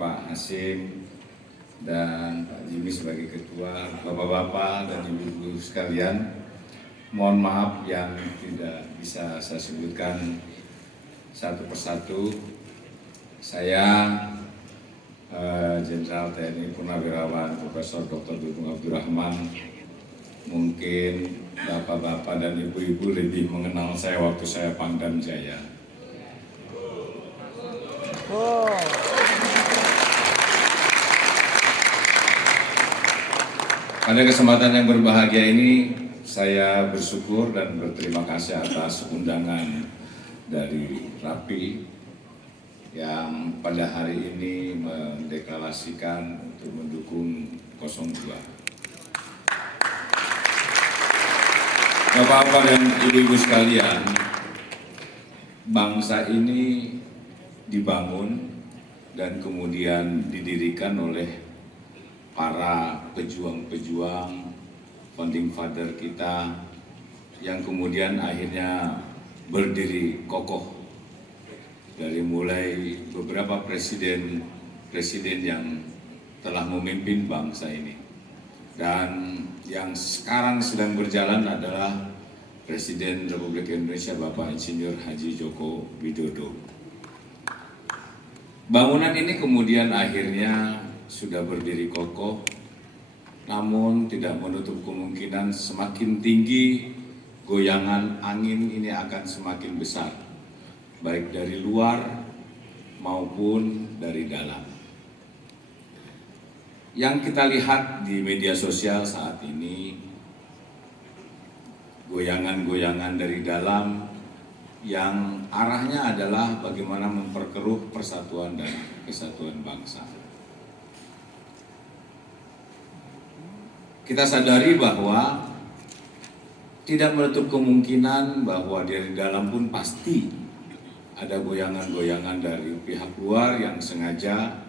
Pak Hasim dan Pak Jimmy sebagai ketua, bapak-bapak dan ibu-ibu sekalian, mohon maaf yang tidak bisa saya sebutkan satu persatu. Saya Jenderal TNI Purnawirawan Profesor Dr. Dudung Abdurrahman, mungkin bapak-bapak dan ibu-ibu lebih mengenal saya waktu saya Pangdam Jaya. Pada kesempatan yang berbahagia ini, saya bersyukur dan berterima kasih atas undangan dari RAPI yang pada hari ini mendeklarasikan untuk mendukung 02. Bapak-bapak dan ibu-ibu sekalian, bangsa ini dibangun dan kemudian didirikan oleh para pejuang-pejuang, founding father kita yang kemudian akhirnya berdiri kokoh dari mulai beberapa presiden yang telah memimpin bangsa ini. Dan yang sekarang sedang berjalan adalah Presiden Republik Indonesia Bapak Insinyur Haji Joko Widodo. Bangunan ini kemudian akhirnya sudah berdiri kokoh, namun tidak menutup kemungkinan semakin tinggi goyangan angin ini akan semakin besar, baik dari luar maupun dari dalam. Yang kita lihat di media sosial saat ini, goyangan-goyangan dari dalam yang arahnya adalah bagaimana memperkeruh persatuan dan kesatuan bangsa. Kita sadari bahwa tidak menutup kemungkinan bahwa dari dalam pun pasti ada goyangan-goyangan dari pihak luar yang sengaja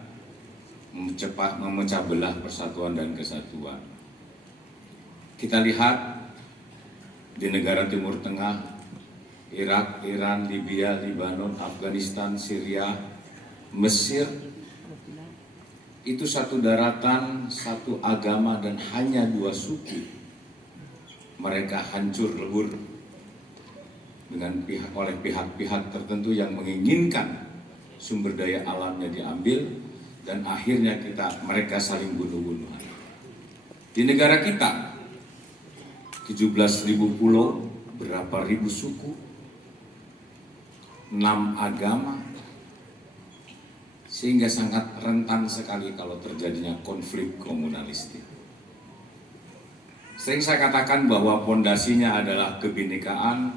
memecah belah persatuan dan kesatuan. Kita lihat di negara Timur Tengah, Irak, Iran, Libya, Lebanon, Afghanistan, Syria, Mesir, itu satu daratan, satu agama dan hanya dua suku. Mereka hancur lebur oleh pihak-pihak tertentu yang menginginkan sumber daya alamnya diambil dan akhirnya mereka saling bunuh-bunuhan. Di negara kita 17.000 pulau, berapa ribu suku, 6 agama, sehingga sangat rentan sekali kalau terjadinya konflik komunalistik. Sering saya katakan bahwa pondasinya adalah kebinekaan,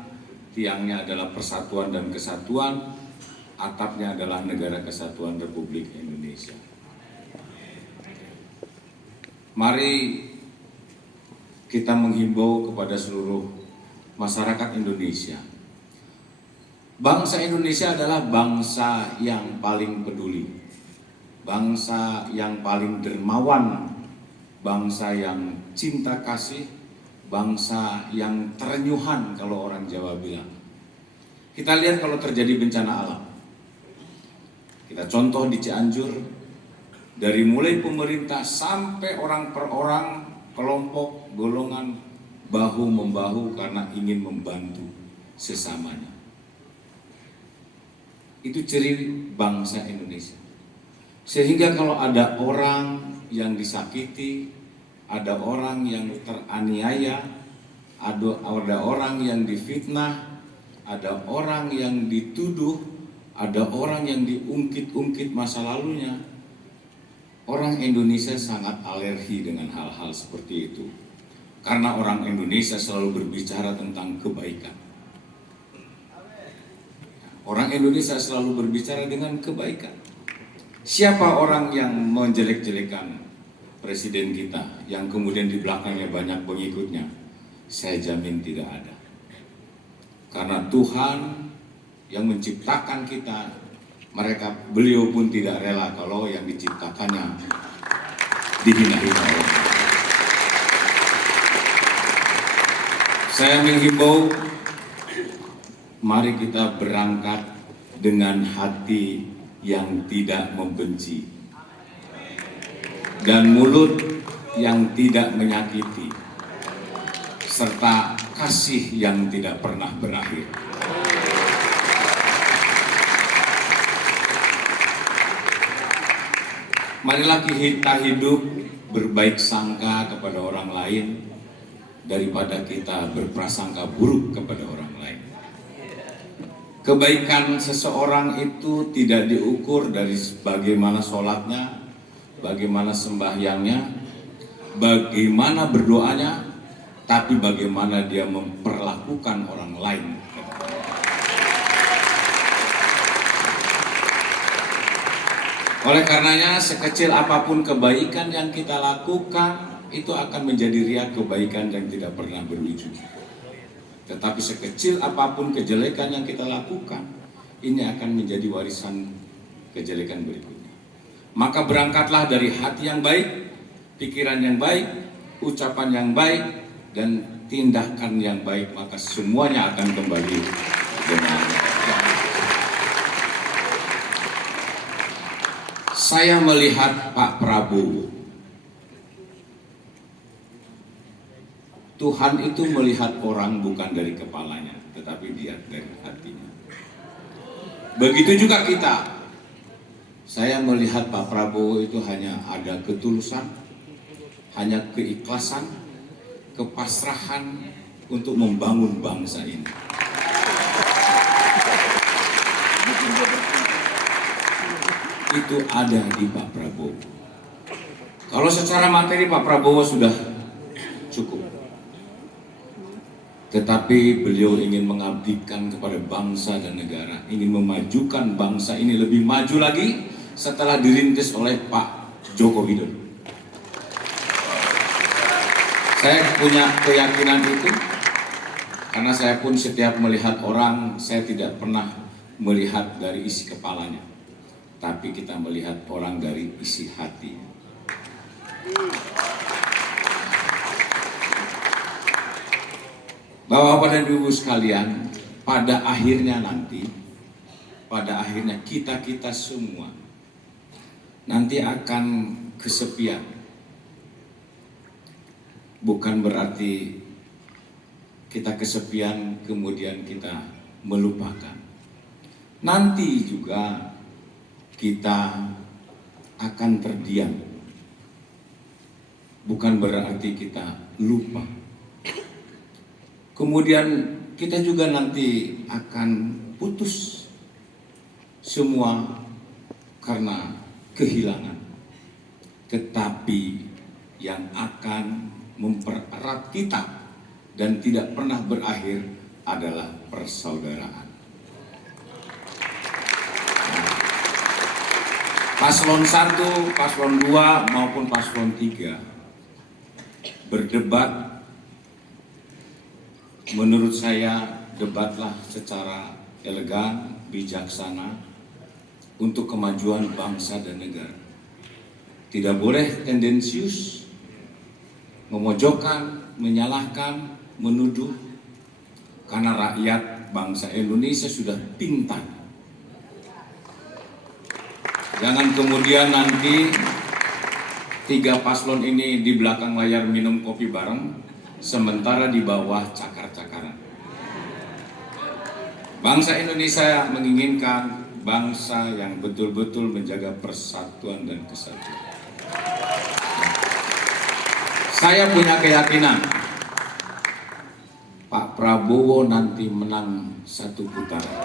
tiangnya adalah persatuan dan kesatuan, atapnya adalah Negara Kesatuan Republik Indonesia. Mari kita menghimbau kepada seluruh masyarakat Indonesia. Bangsa Indonesia adalah bangsa yang paling peduli, bangsa yang paling dermawan, bangsa yang cinta kasih, bangsa yang terenyuhan kalau orang Jawa bilang. Kita lihat kalau terjadi bencana alam. Kita contoh di Cianjur, dari mulai pemerintah sampai orang per orang, kelompok, golongan, bahu-membahu karena ingin membantu sesamanya. Itu ciri bangsa Indonesia. Sehingga kalau ada orang yang disakiti, ada orang yang teraniaya, ada orang yang difitnah, ada orang yang dituduh, ada orang yang diungkit-ungkit masa lalunya. Orang Indonesia sangat alergi dengan hal-hal seperti itu. Karena orang Indonesia selalu berbicara tentang kebaikan. Orang Indonesia selalu berbicara dengan kebaikan. Siapa orang yang menjelek-jelekan presiden kita, yang kemudian di belakangnya banyak pengikutnya? Saya jamin tidak ada. Karena Tuhan yang menciptakan kita, beliau pun tidak rela kalau yang diciptakannya dihina-hina. Saya menghimbau, mari kita berangkat dengan hati yang tidak membenci, dan mulut yang tidak menyakiti, serta kasih yang tidak pernah berakhir. Marilah kita hidup berbaik sangka kepada orang lain daripada kita berprasangka buruk kepada orang lain. Kebaikan seseorang itu tidak diukur dari bagaimana sholatnya, bagaimana sembahyangnya, bagaimana berdoanya, tapi bagaimana dia memperlakukan orang lain. Oleh karenanya, sekecil apapun kebaikan yang kita lakukan, itu akan menjadi riak kebaikan yang tidak pernah berwujud. Tetapi sekecil apapun kejelekan yang kita lakukan, ini akan menjadi warisan kejelekan berikutnya. Maka berangkatlah dari hati yang baik, pikiran yang baik, ucapan yang baik, dan tindakan yang baik, maka semuanya akan kembali dengan baik. Saya melihat Pak Prabowo. Tuhan itu melihat orang bukan dari kepalanya, tetapi dia dari hatinya. Begitu juga kita. Saya melihat Pak Prabowo itu hanya ada ketulusan, hanya keikhlasan, kepasrahan untuk membangun bangsa ini. Itu ada di Pak Prabowo. Kalau secara materi Pak Prabowo sudah cukup. Tetapi beliau ingin mengabdikan kepada bangsa dan negara, ingin memajukan bangsa ini lebih maju lagi setelah dirintis oleh Pak Joko Widodo. Saya punya keyakinan itu, karena saya pun setiap melihat orang, saya tidak pernah melihat dari isi kepalanya, tapi kita melihat orang dari isi hati. Bapak-bapak dan ibu sekalian, pada akhirnya nanti, pada akhirnya kita semua nanti akan kesepian. Bukan berarti kita kesepian kemudian kita melupakan. Nanti juga kita akan terdiam. Bukan berarti kita lupa. Kemudian kita juga nanti akan putus semua karena kehilangan. Tetapi yang akan mempererat kita dan tidak pernah berakhir adalah persaudaraan. Paslon 1, paslon 2 maupun paslon 3 berdebat. Menurut saya, debatlah secara elegan, bijaksana untuk kemajuan bangsa dan negara. Tidak boleh tendensius, memojokkan, menyalahkan, menuduh, karena rakyat bangsa Indonesia sudah pintar. Jangan kemudian nanti 3 paslon ini di belakang layar minum kopi bareng, sementara di bawah cakar-cakaran. Bangsa Indonesia menginginkan bangsa yang betul-betul menjaga persatuan dan kesatuan. Saya punya keyakinan Pak Prabowo nanti menang 1 putaran.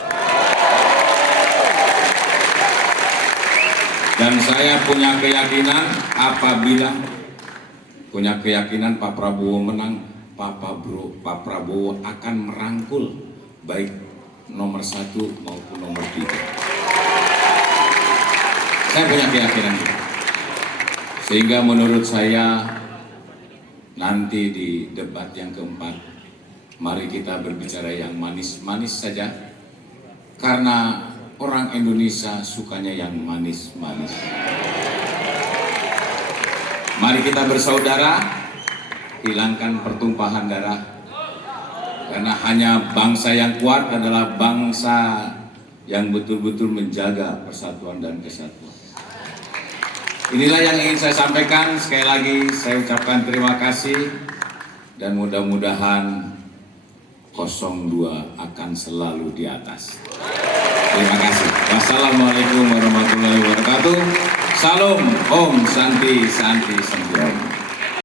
Dan saya punya keyakinan apabila Pak Prabowo menang, Pak Prabowo akan merangkul baik nomor 1 maupun nomor 3. Saya punya keyakinan itu. Sehingga menurut saya nanti di debat yang keempat, mari kita berbicara yang manis-manis saja. Karena orang Indonesia sukanya yang manis-manis. Mari kita bersaudara, hilangkan pertumpahan darah. Karena hanya bangsa yang kuat adalah bangsa yang betul-betul menjaga persatuan dan kesatuan. Inilah yang ingin saya sampaikan. Sekali lagi saya ucapkan terima kasih dan mudah-mudahan 02 akan selalu di atas. Terima kasih. Wassalamualaikum warahmatullahi wabarakatuh. Salam, Om Santi Santi Santi.